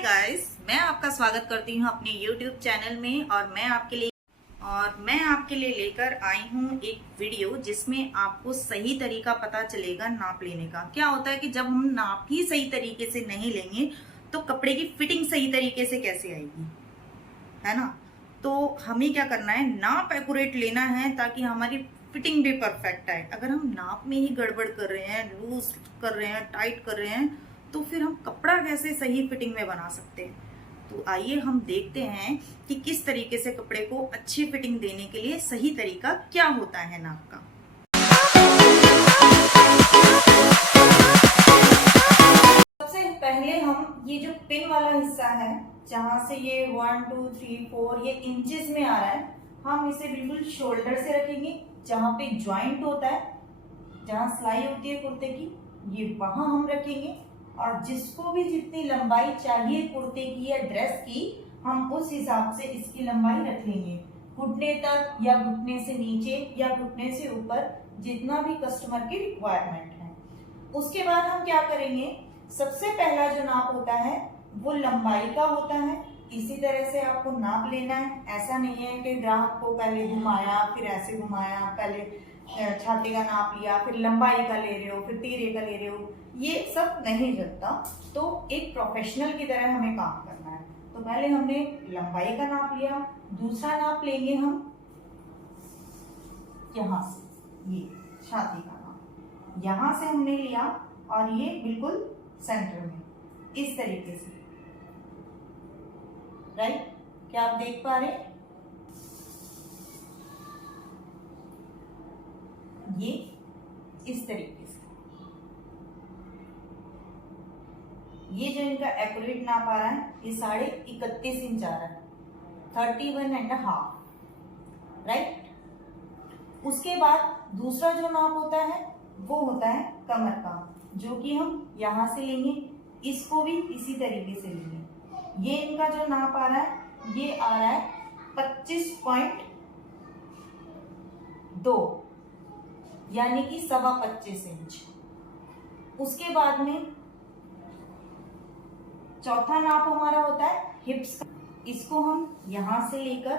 Guys, मैं आपका स्वागत करती हूँ अपने YouTube चैनल में और मैं आपके लिए लेकर आई हूँ एक वीडियो जिसमें आपको सही तरीका पता चलेगा नाप लेने का। क्या होता है कि जब हम नाप ही सही तरीके से नहीं लेंगे तो कपड़े की फिटिंग सही तरीके से कैसे आएगी, है ना। तो हमें क्या करना है, नाप एक्यूरेट लेना है ताकि हमारी फिटिंग भी परफेक्ट आए। अगर हम नाप में ही गड़बड़ कर रहे हैं, लूज कर रहे हैं, टाइट कर रहे हैं, तो फिर हम कपड़ा कैसे सही फिटिंग में बना सकते हैं। तो आइए हम देखते हैं कि किस तरीके से कपड़े को अच्छी फिटिंग देने के लिए सही तरीका क्या होता है नाप का। सबसे पहले हम ये जो पिन वाला हिस्सा है, जहां से ये 1 2 3 4 ये इंचेस में आ रहा है, हम इसे बिल्कुल शोल्डर से रखेंगे। जहां पे ज्वाइंट होता है, जहां सिलाई होती है कुर्ते की, ये वहां हम रखेंगे। और जिसको भी जितनी लंबाई चाहिए कुर्ते की या ड्रेस की, हम उस हिसाब से इसकी लंबाई रख लेंगे। घुटने तक या घुटने से नीचे या घुटने से ऊपर, जितना भी कस्टमर की रिक्वायरमेंट है। उसके बाद हम क्या करेंगे, सबसे पहला जो नाप होता है वो लंबाई का होता है। इसी तरह से आपको नाप लेना है। ऐसा नहीं है कि ग्राहक को पहले घुमाया, फिर ऐसे घुमाया, पहले छाती का नाप लिया, फिर लंबाई का ले रहे हो, फिर तीरे का ले रहे हो, ये सब नहीं चलता। तो एक प्रोफेशनल की तरह हमें काम करना है। तो पहले हमने लंबाई का नाप लिया, दूसरा नाप लेंगे हम यहां से, ये छाती का नाप यहां से हमने लिया और ये बिल्कुल सेंटर में इस तरीके से, राइट। क्या आप देख पा रहे हैं? ये इस तरीके से, ये जो इनका एक्यूरेट नाप आ रहा है, ये 31.5 इंच आ रहा है, 31.5, राइट। उसके बाद दूसरा जो नाप होता है वो होता है कमर का, जो कि हम यहां से लेंगे, इसको भी इसी तरीके से लेंगे। ये इनका जो नाप आ रहा है, ये आ रहा है 25.2, यानी कि 25.25 इंच। उसके बाद में चौथा नाप हमारा होता है हिप्स का। इसको हम यहां से लेकर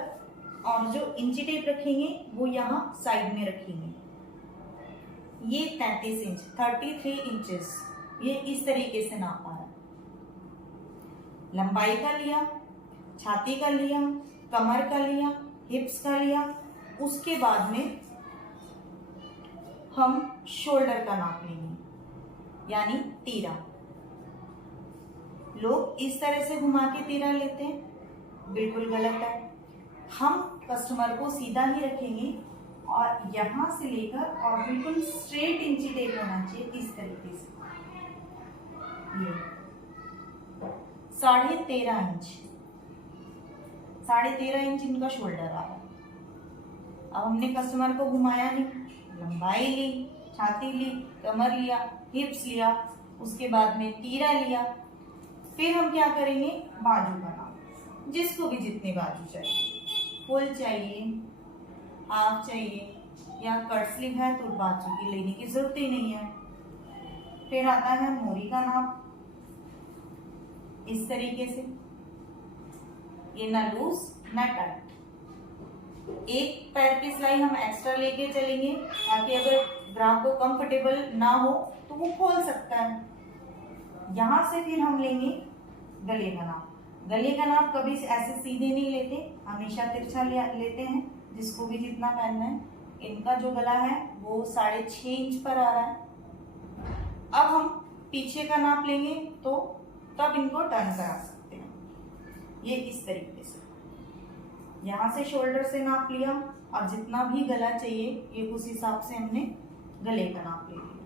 और जो इंची टेप रखेंगे वो यहां साइड में रखेंगे। ये 33 इंच, 33 इंचेस, ये इस तरीके से नाप आ रहा है। लंबाई का लिया, छाती का लिया, कमर का लिया, हिप्स का लिया। उसके बाद में हम शोल्डर का नाप लेंगे, यानी तीरा। लोग इस तरह से घुमा के तीरा लेते हैं, बिल्कुल गलत है। हम कस्टमर को सीधा ही रखेंगे और यहां से लेकर और बिल्कुल स्ट्रेट इंची टेप होना चाहिए इस तरीके से। ये 13.5 इंच, 13.5 इंच इनका शोल्डर आ रहा है। अब हमने कस्टमर को घुमाया नहीं, लंबाई ली, छाती ली, कमर लिया, हिप्स लिया, उसके बाद में तीरा लिया। फिर हम क्या करेंगे, बाजू का नाप, जिसको भी जितनी बाजू चाहिए, फुल चाहिए, हाफ चाहिए या कट स्लीव है तो बाजू की लेने की जरूरत ही नहीं है। फिर आता है मोरी का नाप, इस तरीके से, ये ना लूज ना टाइट। एक पैर की सिलाई हम एक्स्ट्रा लेके चलेंगे ताकि अगर ग्राहक को कंफर्टेबल ना हो तो वो खोल सकता है। यहां से फिर हम लेंगे गले का नाप। गले का नाप कभी ऐसे सीधे नहीं लेते, हमेशा तिरछा लेते हैं, जिसको भी जितना पहनना है। इनका जो गला है वो 6.5 इंच पर आ रहा है। अब हम पीछे का नाप लेंगे तो तब इनको टर्न करा सकते हैं, ये इस तरीके से। यहां से शोल्डर से नाप लिया और जितना भी गला चाहिए ये उस हिसाब से हमने गले का नाप ले लिया।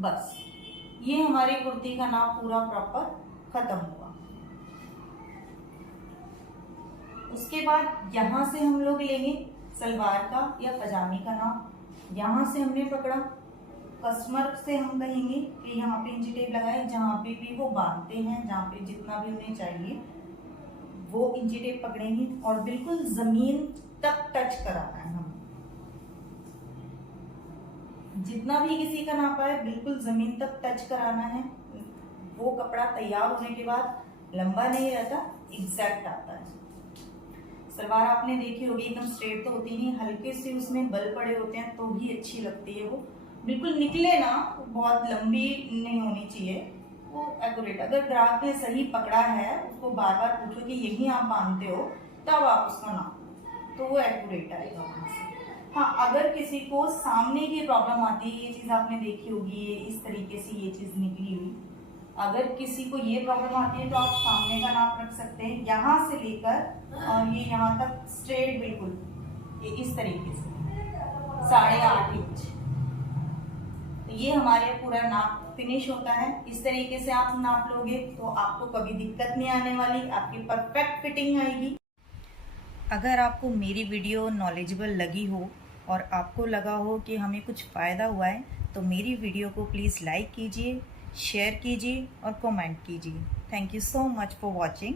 बस ये हमारी कुर्ती का नाप पूरा प्रॉपर खत्म हुआ। उसके बाद यहां से हम लोग लेंगे सलवार का या पजामे का नाप। यहां से हमने पकड़ा, कस्टमर से हम कहेंगे कि यहाँ पे इंची टेप लगाए, जहां पे भी वो बांधते हैं, जहां पे जितना भी उन्हें चाहिए वो इंची टेप पकड़ेंगे और बिल्कुल जमीन तक टच कराना है। हम जितना भी किसी का नापा है बिल्कुल जमीन तक टच कराना है। वो कपड़ा तैयार होने के बाद लंबा नहीं रहता, एग्जैक्ट आता है। सलवार आपने देखी होगी एकदम स्ट्रेट तो होती नहीं, हल्के से उसमें बल पड़े होते हैं तो भी अच्छी लगती है। वो बिल्कुल निकले ना, बहुत लंबी नहीं होनी चाहिए, वो एक्यूरेट। अगर ग्राहक ने सही पकड़ा है, उसको बार बार पूछो कि यही आप बांधते हो, तब आप उसका नाप, तो वो एक्यूरेट आएगा वहां से। हाँ, अगर किसी को सामने की प्रॉब्लम आती है, ये चीज आपने देखी होगी, इस तरीके से ये चीज निकली हुई, अगर किसी को ये प्रॉब्लम आती है तो आप सामने का नाप रख सकते हैं, यहाँ से लेकर और ये यहाँ तक स्ट्रेट बिल्कुल ये इस तरीके से 8.5 इंच। तो ये हमारे पूरा नाप फिनिश होता है। इस तरीके से आप नाप लोगे तो आपको कभी दिक्कत नहीं आने वाली, आपकी परफेक्ट फिटिंग आएगी। अगर आपको मेरी वीडियो नॉलेजेबल लगी हो और आपको लगा हो कि हमें कुछ फ़ायदा हुआ है, तो मेरी वीडियो को प्लीज़ लाइक कीजिए, शेयर कीजिए और कमेंट कीजिए। Thank you so much for watching.